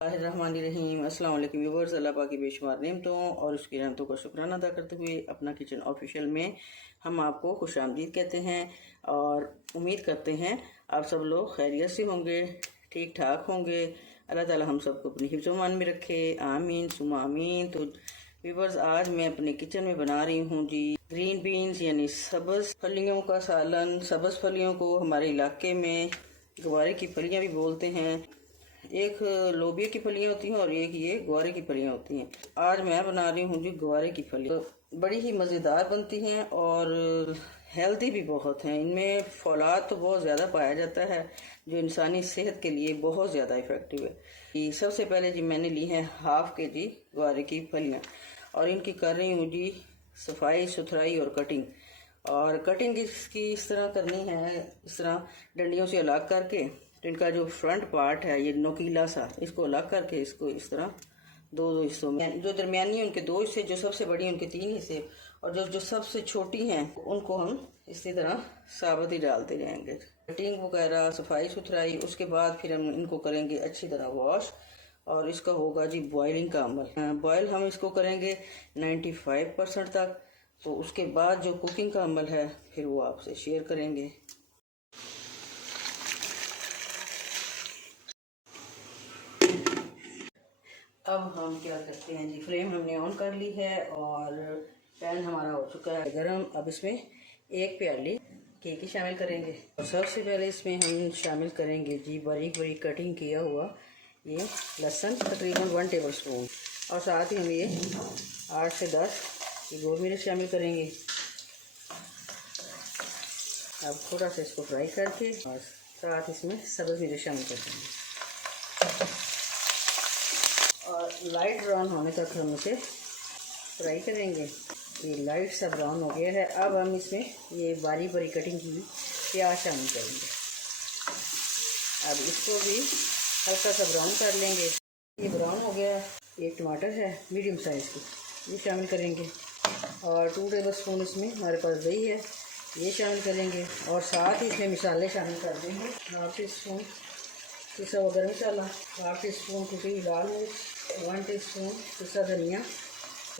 रहीम अस्सलाम वालेकुम व्यूअर्स। अल्लाह पाक की बेशुमार नेमतों और उसकी रहमतों का शुक्राना अदा करते हुए अपना किचन ऑफिशियल में हम आपको खुशामदीद कहते हैं और उम्मीद करते हैं आप सब लोग खैरियत से होंगे, ठीक ठाक होंगे। अल्लाह ताला हम सबको अपनी हिफ्ज़-ओ-मान में रखे, आमीन सुमा आमीन। तो व्यूअर्स, आज मैं अपने किचन में बना रही हूँ जी ग्रीन बीन्स यानी सब्ज़ फलियों का सालन। सब्ज़ फलियों को हमारे इलाके में गवारे की फलियाँ भी बोलते हैं। एक लोबिया की फलियाँ होती हैं और एक ये ग्वारे की फलियाँ होती हैं। आज मैं बना रही हूँ जी ग्वारे की फली। तो बड़ी ही मज़ेदार बनती हैं और हेल्दी भी बहुत हैं। इनमें फौलाद तो बहुत ज़्यादा पाया जाता है जो इंसानी सेहत के लिए बहुत ज़्यादा इफ़ेक्टिव है। कि सबसे पहले जी मैंने ली है हाफ के जी ग्वारे की फलियाँ और इनकी कर रही हूँ जी सफाई सुथराई और कटिंग। और कटिंग इसकी इस तरह करनी है, इस तरह डंडियों से अलग करके इनका जो फ्रंट पार्ट है ये नोकीला सा, इसको अलग करके इसको इस तरह दो हिस्सों में, जो दरमियानी है उनके 2 हिस्से, जो सबसे बड़ी उनके 3 हिस्से और जो सबसे छोटी हैं उनको हम इसी तरह साबुत ही डालते जाएंगे। कटिंग वगैरह सफाई सुथराई, उसके बाद फिर हम इनको करेंगे अच्छी तरह वॉश और इसका होगा जी बॉयलिंग का अमल। बॉयल हम इसको करेंगे 95% तक। तो उसके बाद जो कुकिंग का अमल है फिर वो आपसे शेयर करेंगे। अब हम क्या करते हैं जी, फ्लेम हमने ऑन कर ली है और पैन हमारा हो चुका है गरम। अब इसमें 1 प्याली घी की शामिल करेंगे और सबसे पहले इसमें हम शामिल करेंगे जी बारीक बारीक कटिंग किया हुआ ये लहसुन, तकरीबन 1 टेबल स्पून। और साथ ही हम ये 8 से 10 गोल मिर्च शामिल करेंगे। अब थोड़ा सा इसको फ्राई करके और साथ इसमें सब्ज़ मिर्च शामिल कर देंगे और लाइट ब्राउन होने तक हम इसे फ्राई करेंगे। ये लाइट सा ब्राउन हो गया है। अब हम इसमें ये बारीक बारीक कटिंग की प्याज शामिल करेंगे। अब इसको भी हल्का सा ब्राउन कर लेंगे। ये ब्राउन हो गया। एक टमाटर है मीडियम साइज़ की, ये शामिल करेंगे और 2 टेबल स्पून इसमें हमारे पास दही है, ये शामिल करेंगे और साथ ही इसमें मसाले शामिल कर देंगे। 1/2 टी स्पून पिसा हुआ गरम मसाला, 1/2 टी स्पून कुटी हुई लाल मिर्च, 1 टी स्पून पिसा धनिया,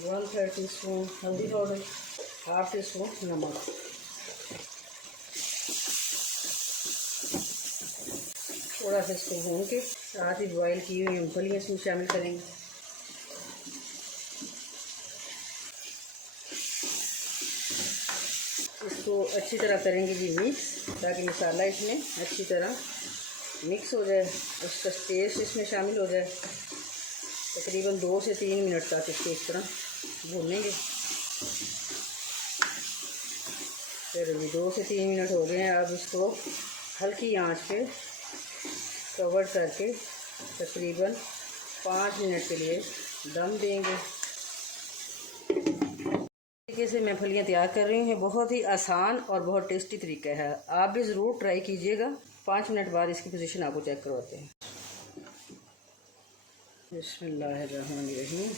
1/3 टी स्पून हल्दी पाउडर, 1/2 टी स्पून नमक। थोड़ा सा इसको भून के साथ ही बॉयल की हुई मूंगफली इसमें शामिल करेंगे। इसको अच्छी तरह करेंगे जी मिक्स, ताकि मसाला इसमें अच्छी तरह मिक्स हो जाए, उसका टेस्ट इसमें शामिल हो जाए। तकरीबन 2 से 3 मिनट तक इसको इस तरह भूनेंगे। फिर अभी 2 से 3 मिनट हो गए हैं। अब इसको हल्की आंच पे कवर करके तकरीबन 5 मिनट के लिए दम देंगे। तरीके से मैं फलियाँ तैयार कर रही हूँ। बहुत ही आसान और बहुत टेस्टी तरीका है, आप भी ज़रूर ट्राई कीजिएगा। 5 मिनट बाद इसकी पोजीशन आपको चेक करवाते हैं। बिस्मिल्लाहिर्रहमानिर्रहीम।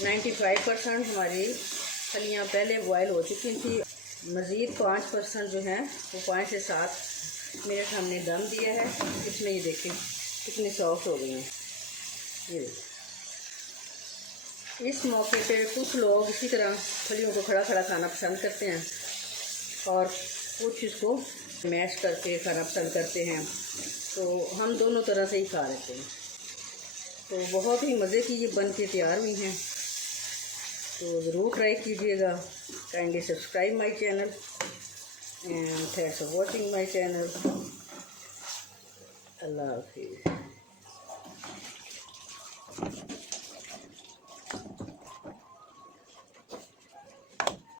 95% हमारी फलियाँ पहले बॉयल हो चुकी थी। मज़ीद 5% जो हैं वो 5 से 7 मिनट हमने दम दिया है। इसमें ये देखें कितनी सॉफ्ट हो गई हैं। ये देखें, इस मौके पे कुछ लोग इसी तरह फलियों को खड़ा खड़ा खाना पसंद करते हैं और कुछ इसको मैश करके खाना पसंद करते हैं। तो हम दोनों तरह से ही खा लेते हैं। तो बहुत ही मज़े की ये बन के तैयार हुई हैं, तो ज़रूर ट्राई कीजिएगा। Kindly subscribe my channel and thanks for watching my channel. अल्लाह हाफिज़।